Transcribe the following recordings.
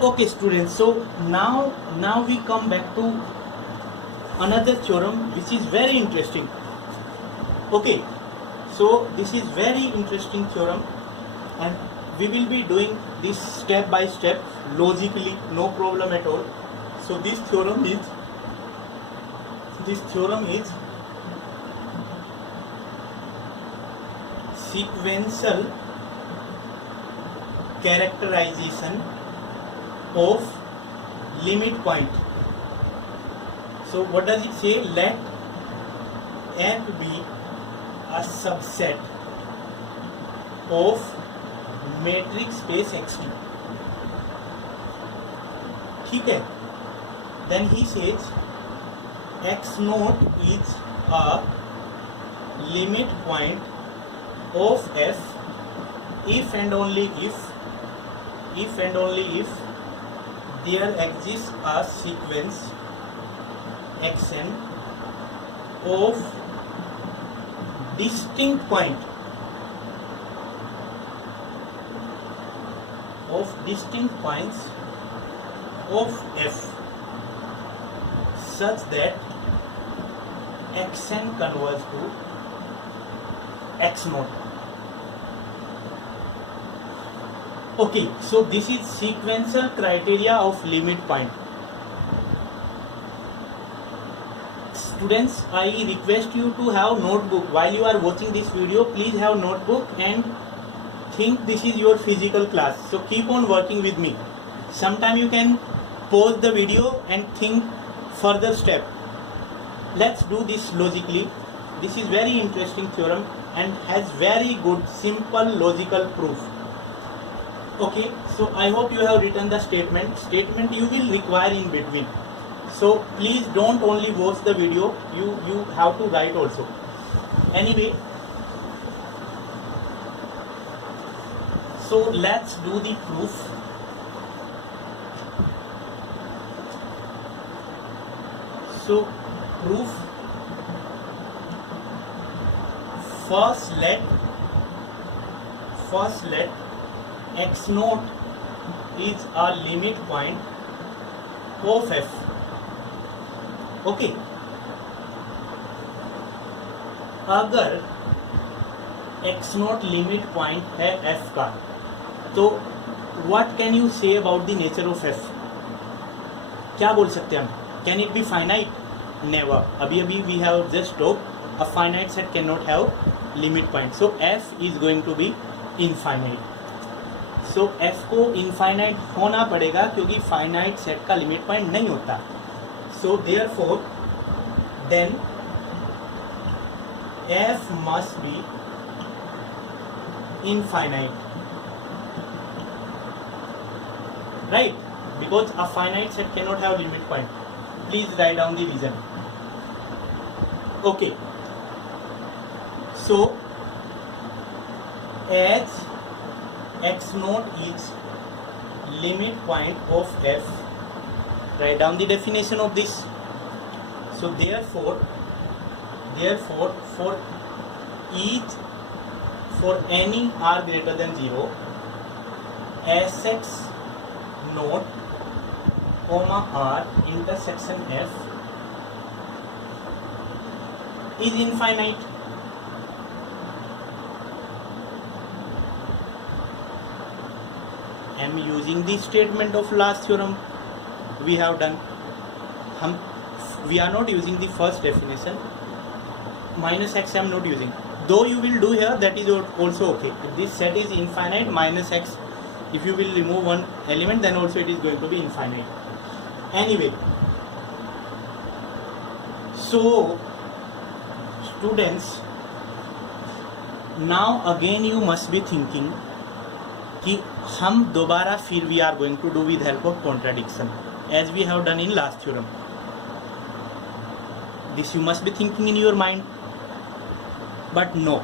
Okay, students. So now we come back to another theorem which is very interesting. Okay, so this is very interesting theorem, and we will be doing this step by step logically, no problem at all. So this theorem is sequential characterization of limit point. So what does it say? Let f be a subset of matrix space xt. ठीक है. Then he says x naught is a limit point of f if and only if there exists a sequence xn of distinct points of f such that xn converges to x naught. Okay, so this is sequential criteria of limit point. Students, I request you to have notebook while you are watching this video. Please have notebook and think this is your physical class. So keep on working with me. Sometime you can pause the video and think further step. Let's do this logically. This is very interesting theorem and has very good simple logical proof. Okay, so I hope you have written the statement you will require in between. So please don't only watch the video, you have to write also. Anyway, so let's do the proof. So proof, first let x naught is a limit point of f. Okay, अगर x naught limit point है f का, तो what can you say about the nature of f? क्या बोल सकते हैं हम? Can it be finite? Never. अभी we have just talked a finite set cannot have limit point. So f is going to be infinite. So f को infinite होना पड़ेगा क्योंकि फाइनाइट सेट का लिमिट पॉइंट नहीं होता. So therefore then f must be infinite, right? Because a finite set cannot have limit point. Please write down the reason. Okay, so as x naught is limit point of f, write down the definition of this. So therefore for any r greater than 0, sx naught comma r intersection f is infinite. I am using the statement of last theorem we have done. We are not using the first definition. Minus x I am not using. Though you will do here, that is also okay. If this set is infinite, minus x, if you will remove one element, then also it is going to be infinite. Anyway, so students, now again you must be thinking कि हम दोबारा फिर we are going to do with help of contradiction as we have done in last theorem. This you must be thinking in your mind, but no,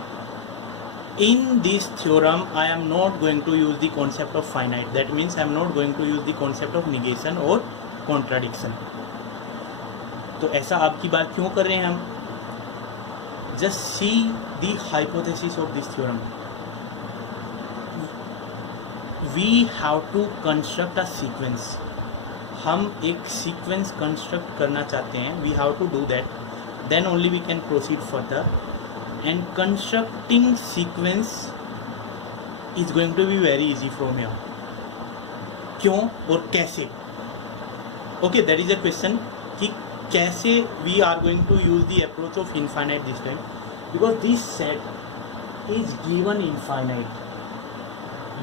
in this theorem I am not going to use the concept of finite. That means I am not going to use the concept of negation or contradiction. तो ऐसा आपकी बात क्यों कर रहे हैं हम? Just see the hypothesis of this theorem. We have to construct a sequence. हम एक सीक्वेंस कंस्ट्रक्ट करना चाहते हैं. We have to do that, then only we can proceed further. And constructing sequence is going to be very easy from here. क्यों और कैसे? Okay, that is a question कि कैसे we are going to use the approach of infinite this time, because this set is given infinite.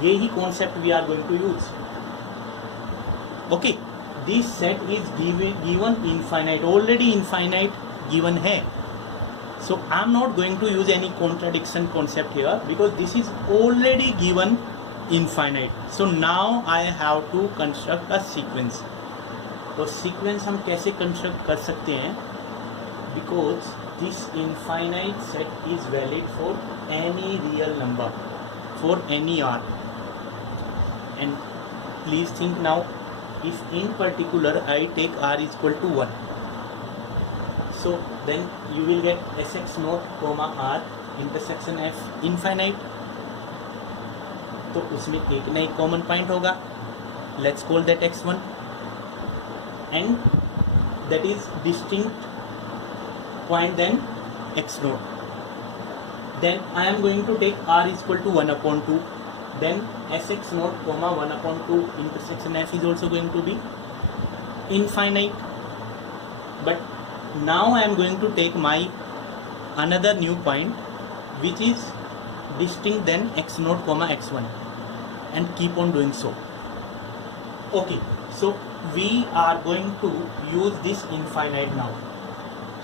ये ही concept we are going to use. Okay, this set is given infinite, already infinite given है. So I am not going to use any contradiction concept here because this is already given infinite. So now I have to construct a sequence. तो sequence हम कैसे construct कर सकते हैं? Because this infinite set is valid for any real number, for any r. And please think now, if in particular I take r is equal to 1. So then you will get sx naught comma r intersection f infinite. तो उसमें एक ना एक common point होगा. Let's call that x1 and that is distinct point then x naught. Then I am going to take r is equal to 1/2. Then sx naught comma 1/2 intersection f is also going to be infinite. But now I am going to take my another new point which is distinct than x naught comma x1 and keep on doing so. Okay, so we are going to use this infinite now.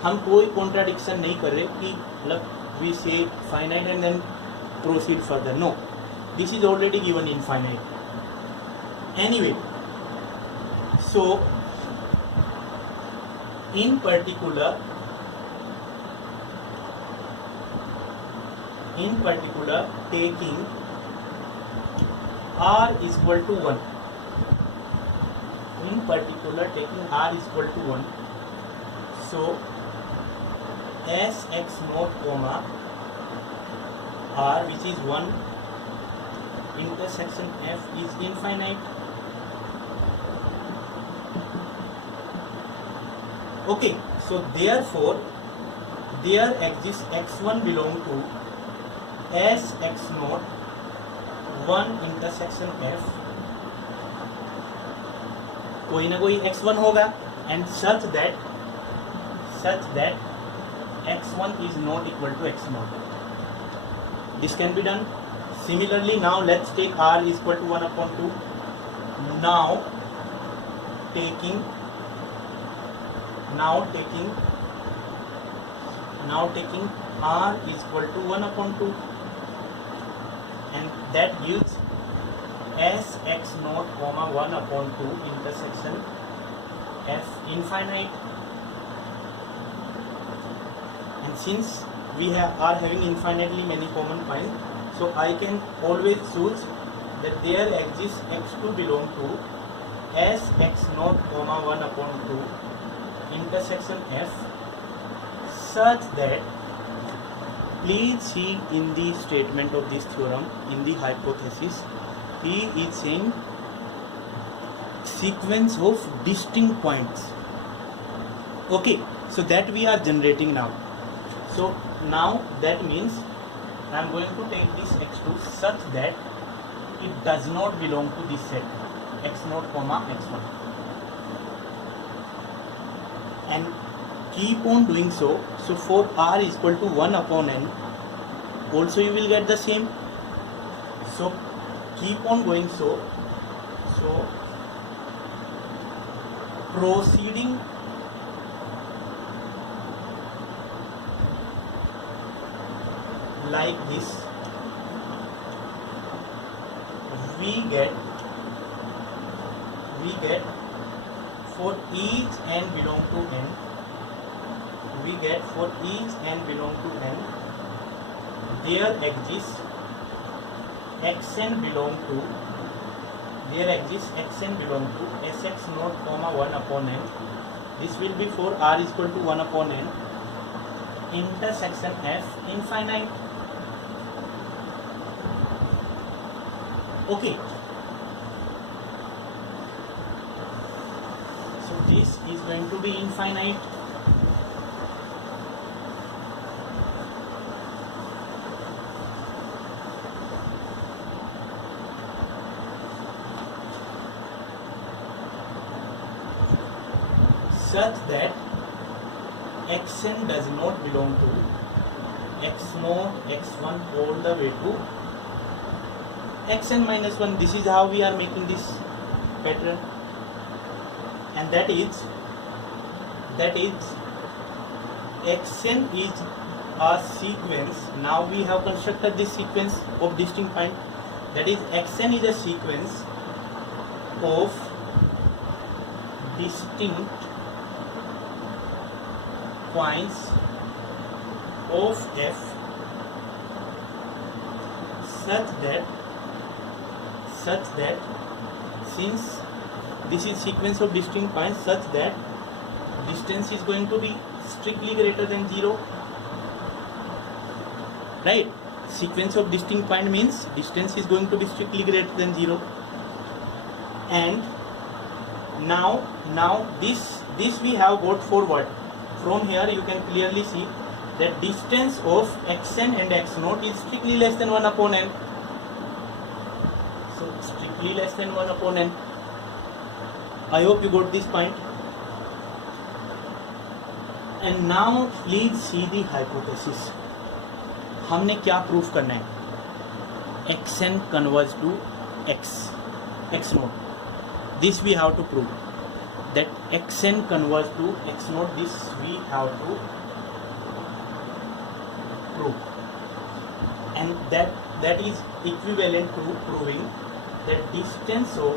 हम कोई contradiction नहीं कर रहे कि मतलब we say finite and then proceed further. No, this is already given infinite. Anyway, so in particular taking r is equal to 1, so sx naught comma r which is 1 intersection f is infinite. Okay, so therefore there exists x1 belong to sx naught 1 intersection f. कोई ना कोई x1 होगा and such that x1 is not equal to x naught. This can be done. Similarly, now let's take r is equal to 1/2. Now taking r is equal to 1/2 and that gives sx naught comma 1/2 intersection f infinite. And since we are having infinitely many common points, so I can always choose that there exists x2 belong to sx naught comma 1/2 intersection f such that, please see in the statement of this theorem, in the hypothesis, he is saying sequence of distinct points. Okay, so that we are generating now. So now that means I am going to take this x2 such that it does not belong to this set x naught comma x1 and keep on doing so. So for r is equal to 1/n also you will get the same. So keep on going so proceeding like this, we get for each n belong to n, there exists xn belong to sx naught comma 1/n. This will be for r is equal to 1/n intersection f infinite. Okay, this is going to be infinite. Such that xn does not belong to x0, x1 all the way to xn minus 1. This is how we are making this pattern, and that is xn is a sequence. Now we have constructed this sequence of distinct point. That is, xn is a sequence of distinct points of f such that since this is sequence of distinct points, such that distance is going to be strictly greater than 0, right? Sequence of distinct point means distance is going to be strictly greater than 0. And now this we have got forward. From here you can clearly see that distance of xn and x0 is strictly less than 1 upon n. So strictly less than 1 upon n. I hope you got this point. And now please see the hypothesis. हमने क्या proof करना है? xn converges to x0. This we have to prove. That xn converges to x0. This we have to prove, and that is equivalent to proving that distance of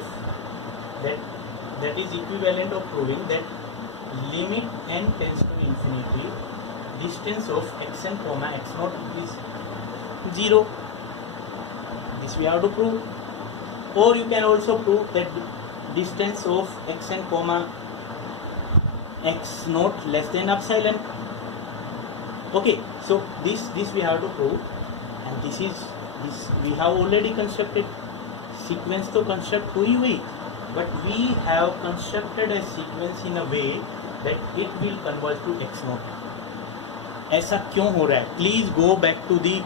that is equivalent of proving that limit n tends to infinity, distance of xn comma x0 is 0. This we have to prove. Or you can also prove that distance of xn comma x0 less than epsilon. Okay, so this we have to prove, and this we have already constructed. Sequence तो construct हुई, but we have constructed a sequence in a way that it will converge to x0. ऐसा क्यों हो रहा है? Please go back to the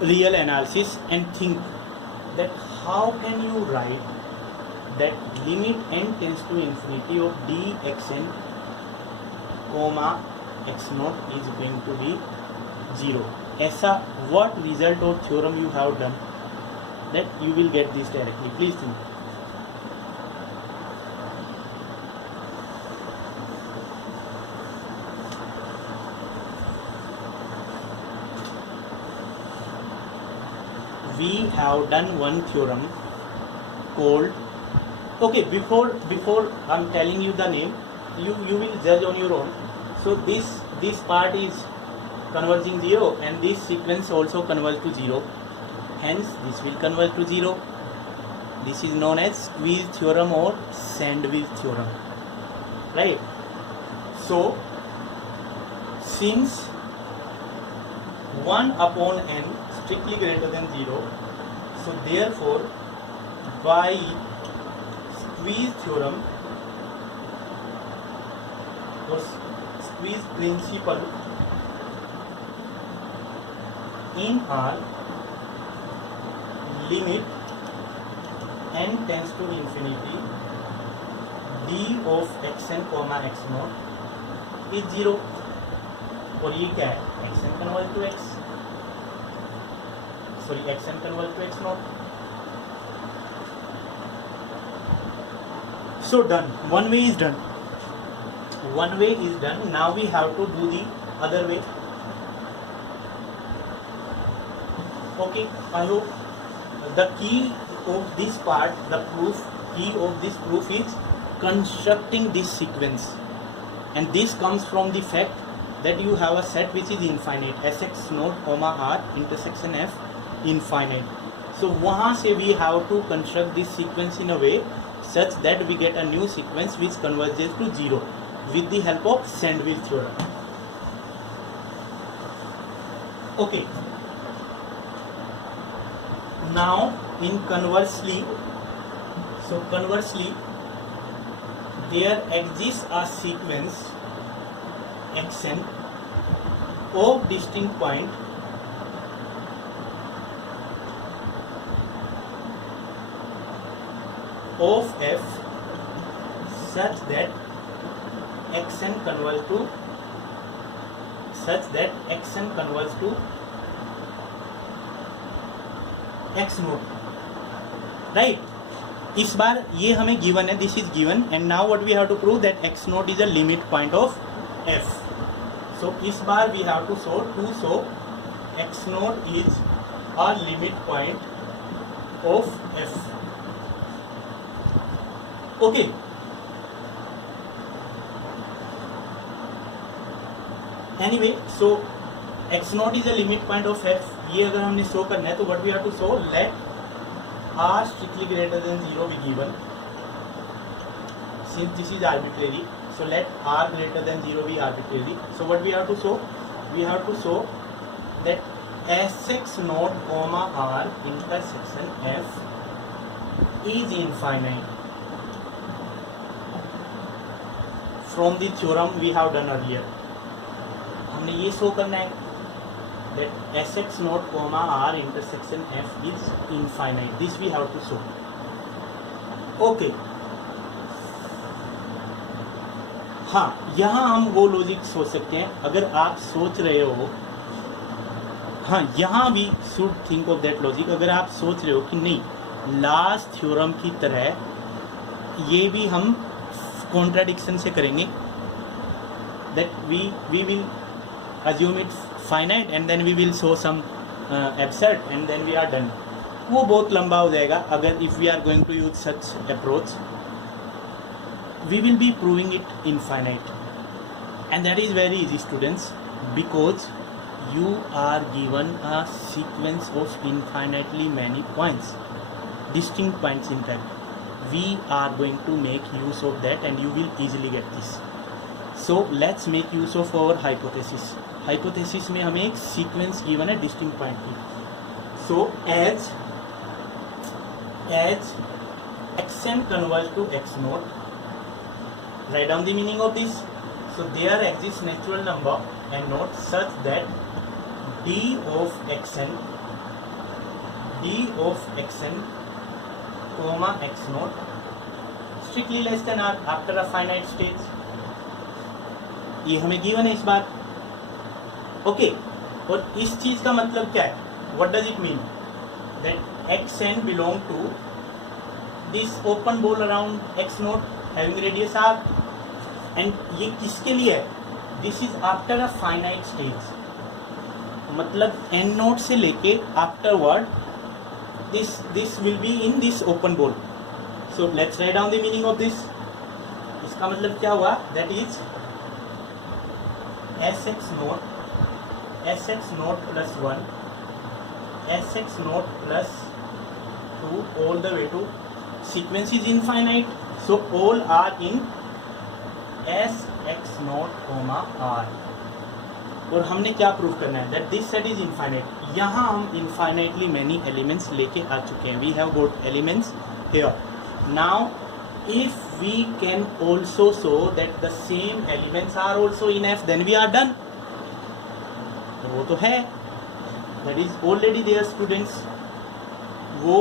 real analysis and think that how can you write that limit n tends to infinity of dxn comma x0 is going to be 0. ऐसा what result or theorem you have done that you will get this directly? Please think. We have done one theorem called, okay, before I'm telling you the name, you will judge on your own. So this part is converging 0, and this sequence also converge to 0, hence this will converge to 0. This is known as squeeze theorem or sandwich theorem, right? So since 1 upon n strictly greater than 0, so therefore by squeeze theorem or squeeze principle in R, limit n tends to infinity d of xn comma x0 is 0. और ये क्या है? xn converge to x, sorry, xn converge to x0. So done. One way is done. Now we have to do the other way. Okay, I hope the key of this part, key of this proof is constructing this sequence, and this comes from the fact that you have a set which is infinite, sx node comma r intersection f infinite. So वहाँ से we have to construct this sequence in a way such that we get a new sequence which converges to 0 with the help of sandwich theorem. Okay. Now in conversely, there exists a sequence xn of distinct point of f such that xn converges to x naught, right. इस बार ये हमें given है, this is given, and now what we have to prove that x naught is a limit point of f. So इस बार we have to show x naught is a limit point of f. Okay. Anyway, so x naught is a limit point of f. ये अगर हमने show करना है तो what we have to show, late r strictly greater than 0 be given, since this is arbitrary, so let r greater than 0 be arbitrary. So what we have to show, we have to show that sx naught comma r intersection f is infinite from the theorem we have done earlier. हमने ये show करना है that sx naught comma r intersection f is infinite. This we have to show. Okay. हाँ, यहाँ हम वो logic सोच सकते हैं. अगर आप सोच रहे हो, हाँ, यहाँ भी should think of that logic. अगर आप सोच रहे हो कि नहीं, लास्ट थ्योरम की तरह ये भी हम कॉन्ट्राडिक्शन से करेंगे, that we will assume it's finite and then we will show some absurd and then we are done. वो बहुत लंबा हो जाएगा. अगर if we are going to use such approach, we will be proving it infinite, and that is very easy, students, because you are given a sequence of infinitely many points, distinct points in fact. We are going to make use of that and you will easily get this. So let's make use of our hypothesis. Hypothesis में हमें एक sequence given है distinct point की. So as xn converges to x naught, write down the meaning of this. So there exists natural number n naught such that d of xn comma x naught strictly less than r after a finite stage. ये हमें given है इस बार. Okay. और इस चीज का मतलब क्या है? What does it mean? That xn belong to this open ball around x naught having radius r, and ये किसके लिए है? This is after a finite stage, मतलब n नोट से लेके afterward this will be in this open ball. So let's write down the meaning of this. इसका मतलब क्या हुआ? That is sx naught plus 1, sx naught plus 2 all the way to sequence is infinite, so all are in sx naught comma r. और हमने क्या prove करना है? That this set is infinite. यहाँ हम इनफाइनाइटली मैनी एलिमेंट्स लेके आ चुके हैं. We have got elements here. Now if we can also show that the same elements are also in f, then we are done. वो तो है, that is already there, students. वो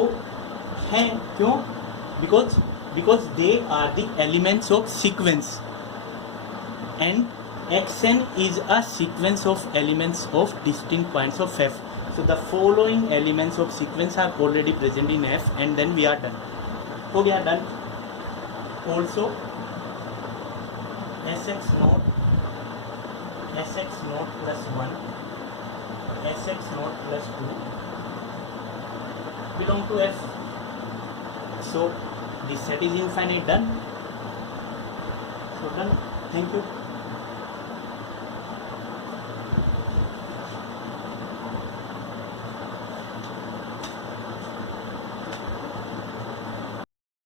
हैं. क्यों? because they are the elements of sequence, and xn is a sequence of elements of distinct points of f. So the following elements of sequence are already present in f, and then we are done. हो गया, done. Also sx naught plus 1, sx naught plus 2 belong to f. So this set is infinite. Done. So done. Thank you.